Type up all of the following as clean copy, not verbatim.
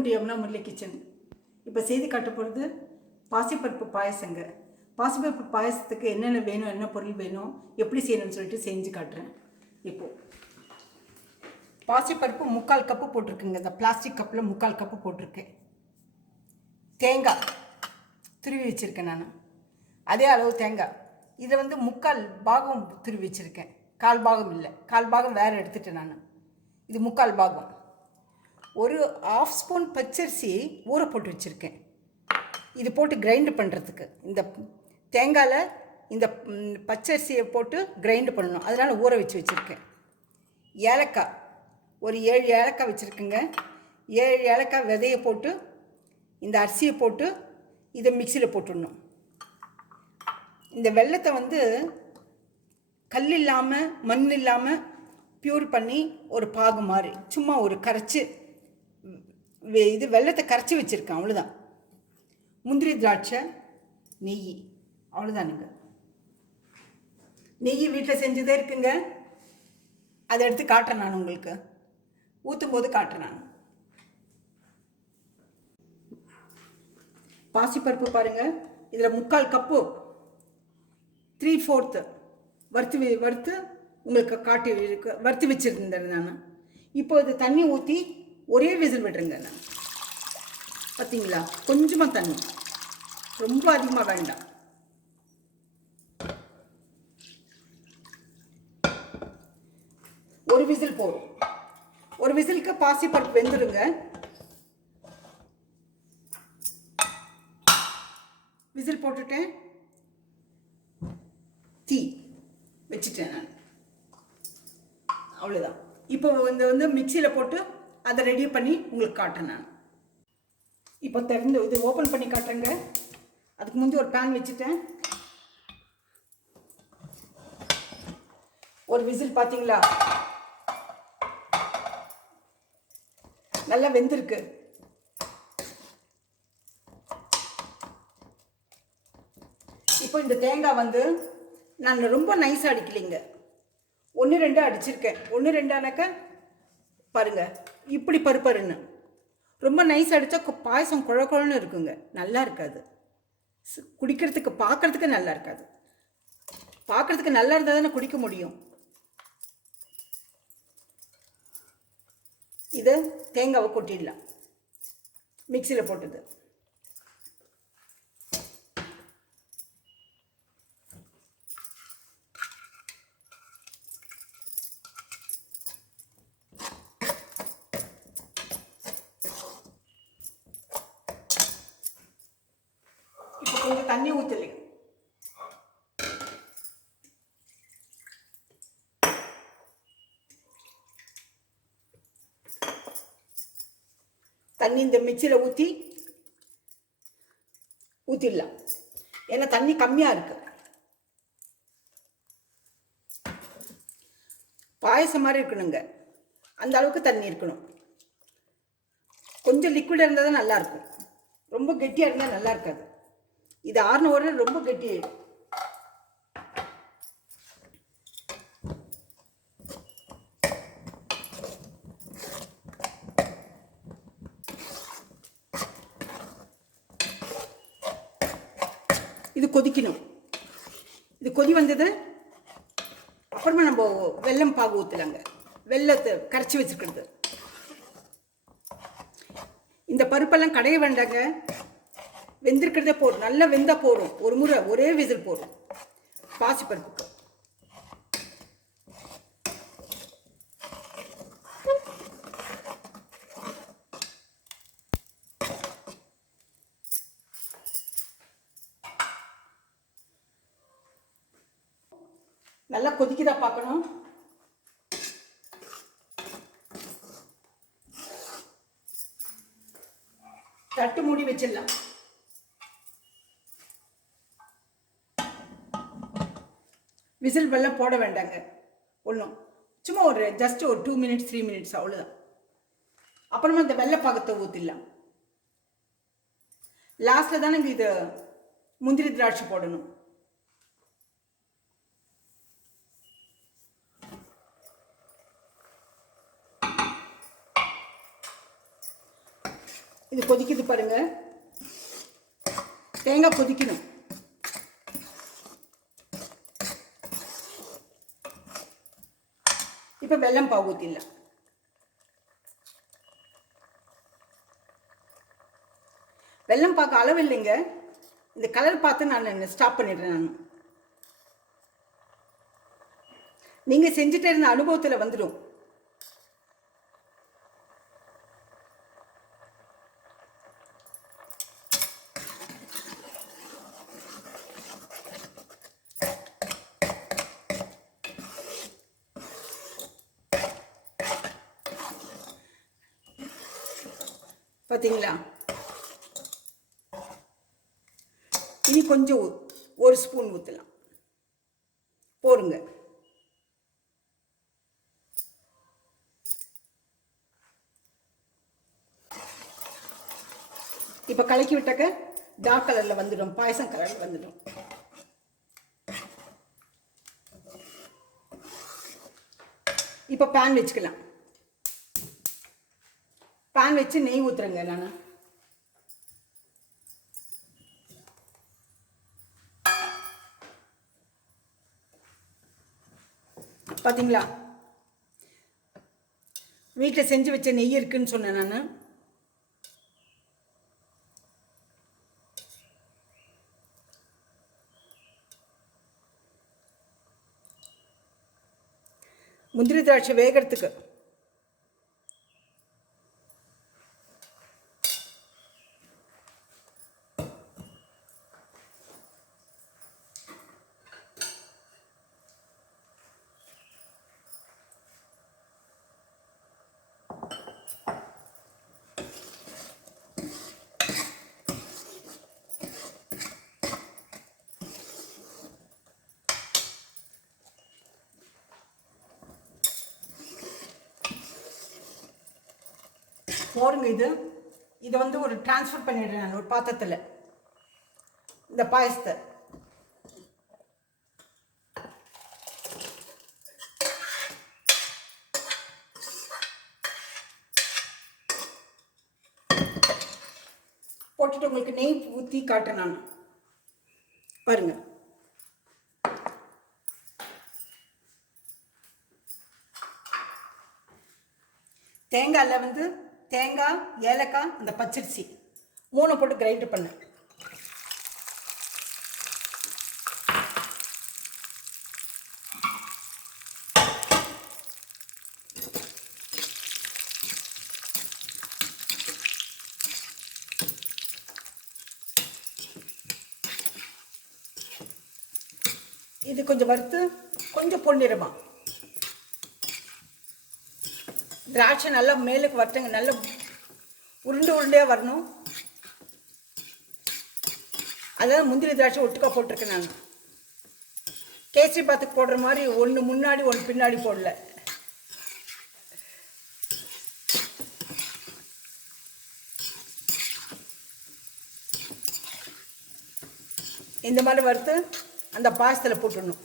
Welcome to Yamuna Murali kitchen. இப்போ செய்து காட்ட போகிறது பாசிப்பருப்பு பாயசங்க. பாசிப்பருப்பு பாயசத்துக்கு என்னென்ன வேணும், என்ன பொருள் வேணும், எப்படி செய்யணும்னு சொல்லிட்டு செஞ்சு காட்டுறேன். இப்போது பாசிப்பருப்பு 3/4 கப்பு போட்டிருக்குங்க. இந்த பிளாஸ்டிக் கப்பில் 3/4 கப்பு போட்டிருக்கேன். தேங்காய் துருவி வச்சுருக்கேன் நான், அதே அளவு தேங்காய். இதை 3/4 பாகம் துருவி வச்சுருக்கேன், 1/4 பாகம் இல்லை, 1/4 பாகம் வேறு எடுத்துட்டேன் நான். இது 3/4 பாகம். ஒரு 1/2 ஸ்பூன் பச்சரிசி ஊற போட்டு வச்சுருக்கேன். இது போட்டு கிரைண்டு பண்ணுறதுக்கு, இந்த தேங்காயில் இந்த பச்சரிசியை போட்டு கிரைண்டு பண்ணணும், அதனால் ஊற வச்சுருக்கேன். ஏலக்காய் ஒரு 7 ஏலக்காய் வச்சுருக்குங்க. 7 ஏலக்காய் விதையை போட்டு இந்த அரிசியை போட்டு இதை மிக்சியில் போட்டுடணும். இந்த வெல்லத்தை கல் இல்லாமல் மண் இல்லாமல் ப்யூர் பண்ணி ஒரு பாகு மாதிரி சும்மா ஒரு கரைச்சி இது வெல்லத்தை கரைச்சி வச்சுருக்கேன், அவ்வளோதான். முந்திரி திராட்சை நெய், அவ்வளோதானுங்க. நெய் வீட்டில் செஞ்சதே இருக்குங்க, அதை எடுத்து காட்டுறேன் நான் உங்களுக்கு, ஊற்றும் போது காட்டுறேன் நான். பாசிப்பருப்பு பாருங்கள், இதில் 3/4 கப்பு 3/4 வறுத்து உங்களுக்கு காட்டி வறுத்து வச்சுருந்தேன் நான். இப்போ இது தண்ணி ஊற்றி ஒரே விசில் விடுறேங்க நான். பார்த்தீங்களா, கொஞ்சமாக தண்ணி, ரொம்ப அதிகமாக வேண்டாம். ஒரு விசில் போதும். ஒரு விசிலுக்கு பாசிப்பருப்பு வெந்துடுங்க. விசில் போட்டுட்டேன், தீ வச்சுட்டேன் நான், அவ்வளோதான். இப்போ மிக்சியில் போட்டு அதை ரெடி பண்ணி உங்களுக்கு காட்டுறேன் நான். இப்போ திறந்து இது ஓப்பன் பண்ணி காட்டுறேங்க. அதுக்கு முந்தைய ஒரு பேன் வச்சுட்டேன். ஒரு விசில் பார்த்தீங்களா, நல்லா வெந்திருக்கு. இப்போ இந்த தேங்காய் நான் ரொம்ப நைஸாக அடிக்கலைங்க, 1-2 அடிச்சிருக்கேன். 1-2 பாருங்க, இப்படி பருப்பருன்னு. ரொம்ப நைஸ் அடித்தா பாயசம் குழக்குழன்னு இருக்குங்க, நல்லா இருக்காது. குடிக்கிறதுக்கு பார்க்குறதுக்கு நல்லா இருக்காது. பார்க்குறதுக்கு நல்லா இருந்தால் தானே குடிக்க முடியும். இதை தேங்காவை கொட்டிடலாம், மிக்சியில் போட்டது. கொஞ்சம் தண்ணி ஊற்றலைங்க. தண்ணி இந்த மிக்சியில் ஊற்றிடலாம், ஏன்னா தண்ணி கம்மியாக இருக்கு. பாயசம் மாதிரி இருக்கணுங்க, அந்த அளவுக்கு தண்ணி இருக்கணும். கொஞ்சம் லிக்விடாக இருந்தால் தான் நல்லாயிருக்கும், ரொம்ப கெட்டியாக இருந்தால் நல்லா இருக்காது. இது 6 உடனே ரொம்ப கெட்டி. இது கொதிக்கணும். இது கொதி வந்தது அப்புறமா நம்ம வெல்லம் பாகு ஊற்றலாங்க. வெல்லத்தை கரைச்சி வச்சுக்கிறது. இந்த பருப்பெல்லாம் கடைய வேண்டாங்க, வெந்திருக்கிறதே போதும். நல்லா வெந்தால் போதும், ஒரு முறை ஒரே விசில் போதும் பாசிப்பருப்புக்கு. நல்லா கொதிக்குதா பார்க்கணும். தட்டு மூடி வச்சிடலாம். விசில் வெல்லம் போட வேண்டாங்க ஒன்றும், சும்மா ஜஸ்ட் ஒரு 2 மினிட்ஸ் 3 மினிட்ஸ் அவ்வளோதான். அப்புறமா இந்த வெள்ளைப்பாகத்தை ஊற்றிடலாம். லாஸ்ட்டில் தானே இது முந்திரி திராட்சை போடணும். இது கொதிக்குது பாருங்க. தேங்காய் கொதிக்கணும். இப்போ வெல்லம் பாவு ஊற்றிடலாம். வெல்லம் பார்க்க அளவு இல்லைங்க. இந்த கலர் பார்த்து நான் ஸ்டாப் பண்ணிடுறேன். நான் நீங்கள் செஞ்சுட்டே இருந்த அனுபவத்தில் வந்துடும். பார்த்தீங்களா? இனி கொஞ்சம் ஒரு ஸ்பூன் ஊற்றலாம். போருங்க. இப்போ கலக்கி விட்டாக்க டார்க் கலரில் வந்துடும், பாயசம் கலரில் வந்துடும். இப்போ பேன் வச்சுக்கலாம். பேன் வச்சு நெய் ஊற்றுறேங்க. நான் பார்த்தீங்களா, வீட்டில் செஞ்சு வச்ச நெய் இருக்குன்னு சொன்னேன் நான். முந்திரி திராட்சை வேகிறதுக்கு போருங்க. இதை வந்து ஒரு டிரான்ஸ்ஃபர் பண்ணிடுறேன் நான் ஒரு பாத்திரத்தில். இந்த பாயசத்தை போட்டுட்டு உங்களுக்கு நெய் ஊற்றி காட்டுறேன் நான். பாருங்க. தேங்காயில் வந்து தேங்காய், ஏலக்காய், அந்த பச்சரிசி 3 போட்டு கிரைண்ட் பண்ணேன். இது கொஞ்சம் வறுத்து கொஞ்சம் பொன்னிறமா திராட்சை நல்லா மேலுக்கு வரட்டுங்க. நல்லா உருண்டையாக வரணும். அதான் முந்திரி திராட்சை ஒட்டுக்கா போட்டிருக்கேன் நான். கேசரி பாத்துக்கு போடுற மாதிரி ஒன்று முன்னாடி ஒன்று பின்னாடி போடல. இந்த மாதிரி வறுத்து அந்த பாயசத்தில் போட்டுடணும்.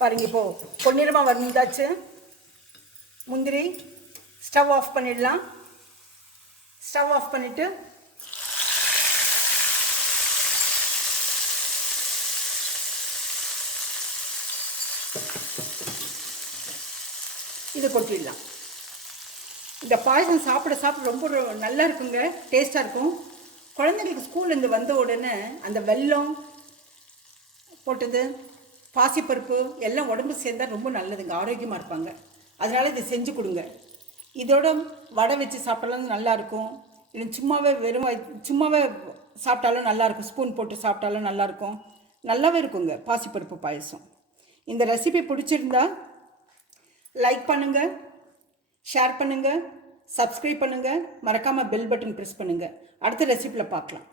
பாருங்க, இப்போது பொன்னிறமாக வந்தாச்சு. முந்திரி ஸ்டவ் ஆஃப் பண்ணிடலாம். ஸ்டவ் ஆஃப் பண்ணிவிட்டு இது கொட்டிடலாம். இந்த பாயசம் சாப்பிட ரொம்ப நல்லா இருக்குங்க, டேஸ்ட்டாக இருக்கும். குழந்தைங்களுக்கு ஸ்கூல்லேருந்து வந்த உடனே அந்த வெல்லம் போட்டது, பாசிப்பருப்பு எல்லாம் உடம்பு சேர்ந்தால் ரொம்ப நல்லதுங்க, ஆரோக்கியமாக இருப்பாங்க. அதனால் இதை செஞ்சு கொடுங்க. இதோட வடை வச்சு சாப்பிட்டாலும் நல்லாயிருக்கும். இல்லை சும்மாவே சாப்பிட்டாலும் நல்லாயிருக்கும். ஸ்பூன் போட்டு சாப்பிட்டாலும் நல்லாயிருக்கும். நல்லாவே இருக்குங்க பாசிப்பருப்பு பாயசம். இந்த ரெசிபி பிடிச்சிருந்தா லைக் பண்ணுங்கள், ஷேர் பண்ணுங்கள், சப்ஸ்கிரைப் பண்ணுங்கள், மறக்காமல் பெல் பட்டன் ப்ரெஸ் பண்ணுங்கள். அடுத்த ரெசிபியில் பார்க்கலாம்.